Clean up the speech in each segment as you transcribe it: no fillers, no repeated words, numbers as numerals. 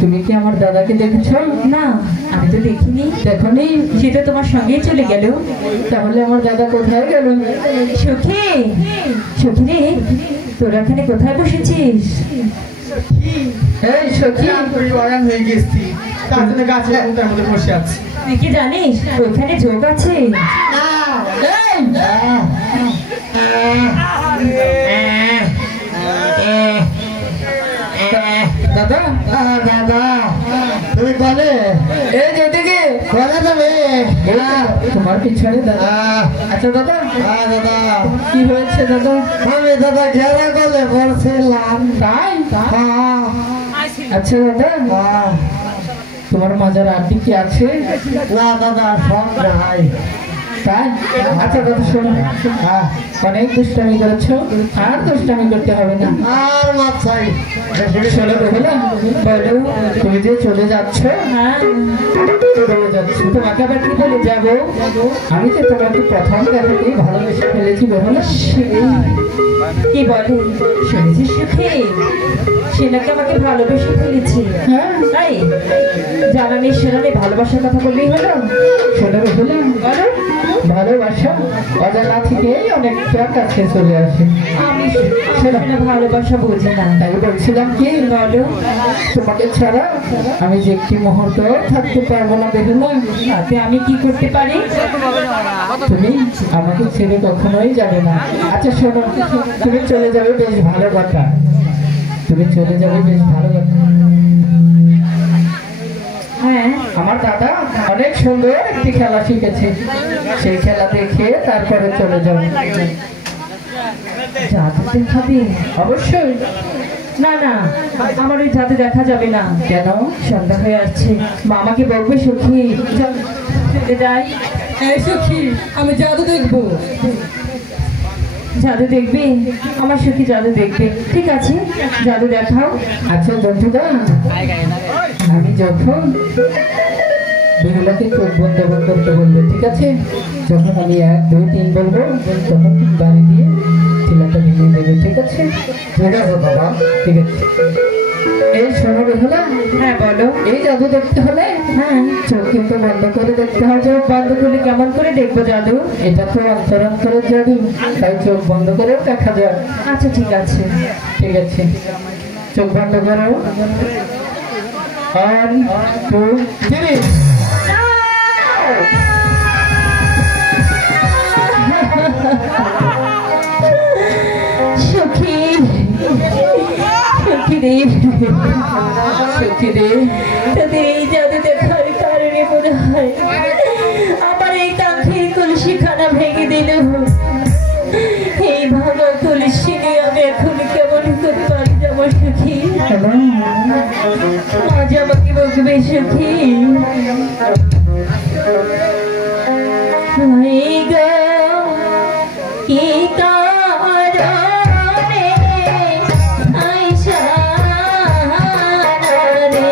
তুমি কি আমার দাদাকে দেখেছো? না, আমি তো দেখিনি। দেখনি? সে তো তোমার সঙ্গেই চলে গেল। তাহলে আমার দাদা কোথায় গেল? সখী, সখী রে, তোরা এখানে কোথায় বসেছিস? এই সখী, আমি অজ্ঞান হয়ে গেছি, তার জন্য গাছের মধ্যে বসে আছি। তুই কি জানিস ওইখানে যোগ আছে? দাদা, দাদা তুমি বলে এই যেদিকে বলে তুমি তোমার পিছনে দাদা। আচ্ছা দাদা, দাদা কি হয়েছে দাদা? আমি দাদা ঘেরা করলে বলছিলাম। তাই? আচ্ছা দাদা, তোমার মাজার আড্ডি কি আছে? না দাদা সব নাই। তাই? আচ্ছা দাদা শোনো, অনেক দুষ্টামি করেছো, আর দুষ্টামি করতে হবে না। আর মাথায় শোনো রহিলা, বলো তুমি যে চলে যাচ্ছ, হ্যাঁ, চলে যাচ্ছ, তোমাকে আবার কি বলে যাবো? আমি তো তোমাকে প্রথম দেখাতেই ভালোবেসে ফেলেছি রহিলা। কি বলে শুনেছিস সখী? সে নাকি আমাকে ভালোবেসে ফেলেছে। হ্যাঁ, তাই জানা নেই শোনা নেই, ভালোবাসার কথা বললেই হলো। শোনো রহিলা, বলো। ভালোবাসা অজানা থেকেই অনেকটা কাছে চলে আসে। আমি সেটা ভালোবাসা বুঝি না। তাই বলছিলাম কি, বলো। তোমাকে ছাড়া আমি যে একটি মুহূর্ত থাকতে পারবো না বেহুলা। তাতে আমি কি করতে পারি? তুমি আমাকে ছেড়ে কখনোই যাবে না। আচ্ছা শোনো, তুমি চলে যাবে বেশ ভালো কথা, তুমি চলে যাবে বেশ ভালো কথা। হ্যাঁ, আমার দাদা অনেক সুন্দর একটি খেলা শিখেছে, সেই খেলা দেখে তারপরে চলে যাবে। জাদু দেখাবে? অবশ্যই। না না, আমার ওই জাদু দেখা যাবে না। কেন? সন্ধ্যা হয়ে আসছে, মা আমাকে বলবে সখী চলে যাই। এই সখী, আমি জাদু দেখবো। জাদু দেখবে? আমার সখী জাদু দেখবে। ঠিক আছে, জাদু দেখাও। আচ্ছা বন্ধুরা, আমি যখন বেহুলাকে চোখ বন্ধ করতে বলবো, ঠিক আছে? যখন আমি 1 2 3 বলবো, তখন তুমি বাড়ি দিয়ে ছেলেটা ভেঙে দেবে, ঠিক আছে? ঠিক আছে দাদা। ঠিক আছে। এই শোনো বেহুলা, হ্যাঁ বলো। এই জাদু দেখতে হলে হ্যাঁ, চোখ কিন্তু বন্ধ করে দেখতে হবে। চোখ বন্ধ করলে কেমন করে দেখবো জাদু? এটা তো অন্তরন্তরের জাদু, তাই চোখ বন্ধ করেও দেখা যায়। আচ্ছা ঠিক আছে। ঠিক আছে, চোখ বন্ধ করো। 1 2 3। সখী, সখী রে, সত্যি রে, তোদের এই জাদু দেখার কারণে মনে হয় আমার এই কাঙ্ক্ষের কলসিখানা ভেঙে দিল। এই ভাঙা কলসি নিয়ে আমি এখন কেমন করে বাড়ি যাবো সখী? আজ আমাকে বলবে সখী। এই গো কি কারণে আইসা রে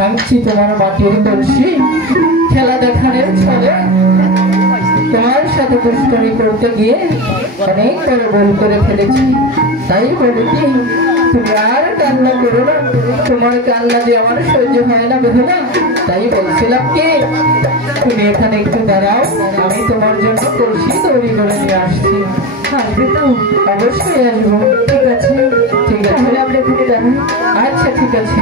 ভাবছি তোমার মাটির কলসি খেলা দেখানোর ছলে তোমার সাথে দুষ্টামি করতে গিয়ে অনেক বড় ভুল করে ফেলেছি। তাই বলি কি তুমি আর কান্না করো না, তোমার কান্না যে আমার সহ্য হয় না বেহুলা। তাই বলছিলাম কি তুমি এখানে একটু দাঁড়াও, আমি তোমার জন্য কলসি তৈরি করে নিয়ে আসছি। আসবে তো? অবশ্যই আসবো। ঠিক আছে, ঠিক আছে, তাহলে আমরা এখানে দাঁড়াই। আচ্ছা ঠিক আছে।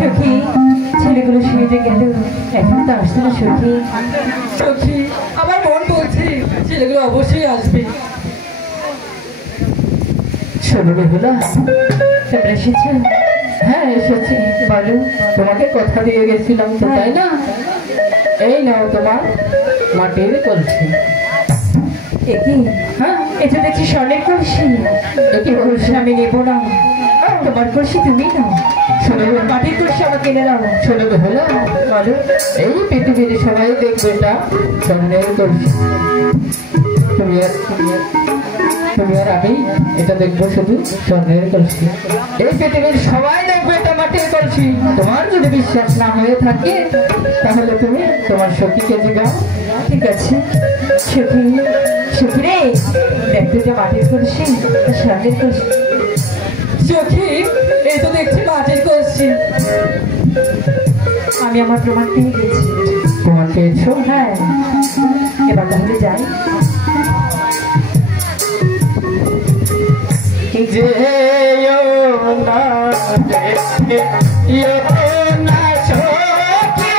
সখী, ছেলেগুলো শুয়ে যে গেল, এখন তো আসছে না সখী। সখী, আমার মন বলছে ছেলেগুলো অবশ্যই আসবে। শোনো বেহুলা, তোমরা এসেছো? হ্যাঁ এসেছি। বলো। তোমাকে কথা দিয়ে গেছিলাম তো, তাই না? এই নাও তোমার মাটির কলসি। একি? হ্যাঁ, এটা দেখছি স্বর্ণের কলসি। এটি কলসি আমি নেবো না, তোমার কলসি তুমি নাও। শোনো মাটির কলসি আমাকে কিনে দাও। শোনো বেহুলা, বলো। এই পৃথিবীর সবাই দেখবে এটা স্বর্ণের কলসি। তুমি আর আমি এটা দেখবো শুধু স্বর্ণের কলসি। এই পৃথিবীর সবাই দেখবে এটা মাটির কলসি। তোমার যদি বিশ্বাস না হয়ে থাকে তাহলে তুমি তোমার সখীকে জিগাও। ঠিক আছে সখী, সখী রে, দেখতে যে মাটির কলসি স্বর্ণের কলসি। সখী, এই তো দেখছি মাটির কলসি। আমি আমার প্রমাণ পেয়ে গেছি। প্রমাণ পেয়েছো? হ্যাঁ, এবার তাহলে যাই। যে না সখী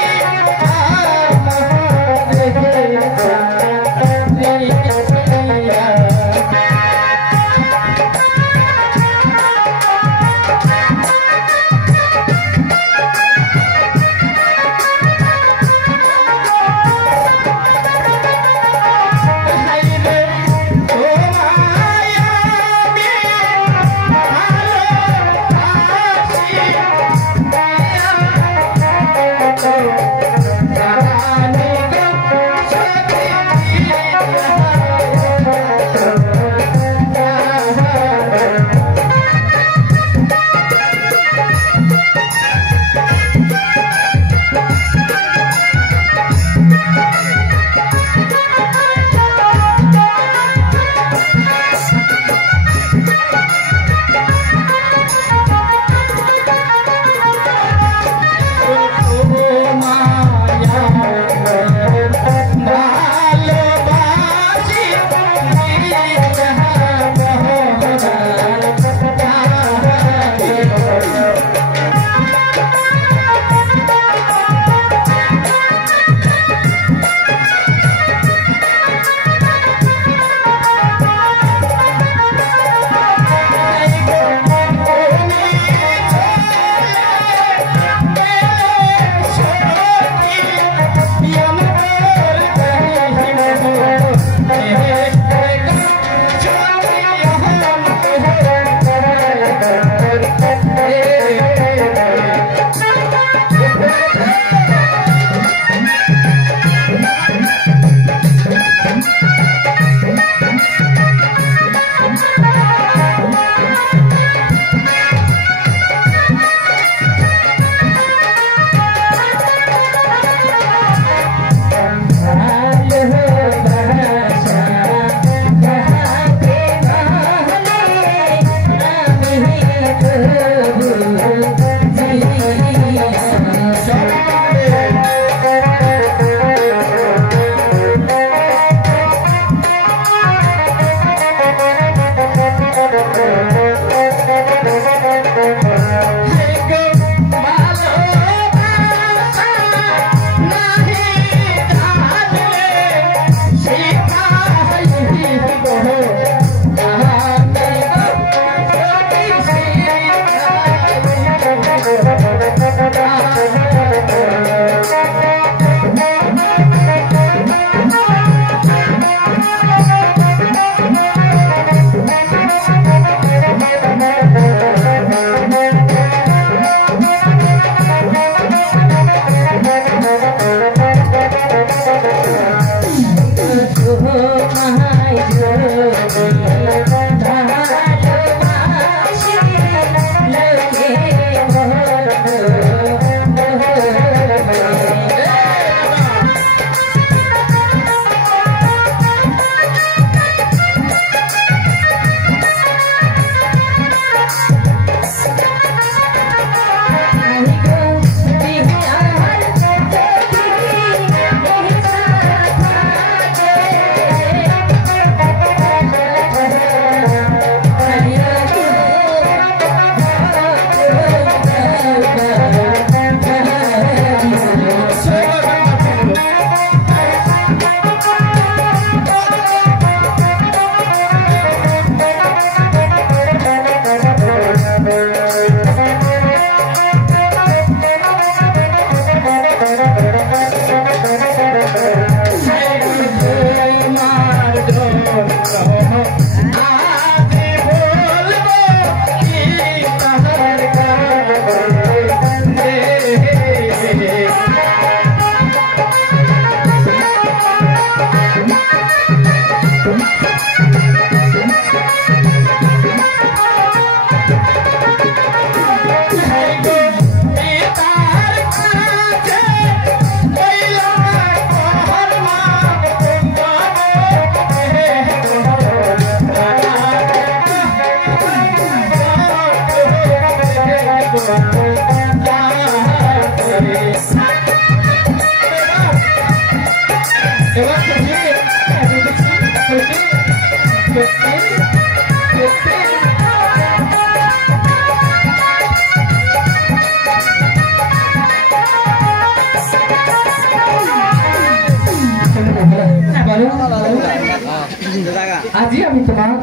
আজি আমি তোমার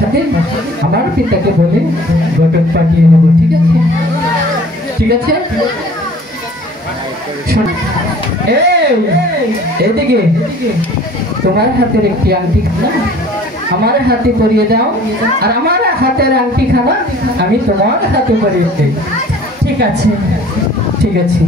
সাথে আমার পিতাকে বলে ঘটক পাঠিয়ে নেব, ঠিক আছে? ঠিক আছে, এদিকে তোমার হাতের একটি আংটি খানা আমার হাতে পরিয়ে দাও, আর আমার হাতের আংটি খানা আমি তোমার হাতে পরিয়ে দেই। ঠিক আছে। ঠিক আছে।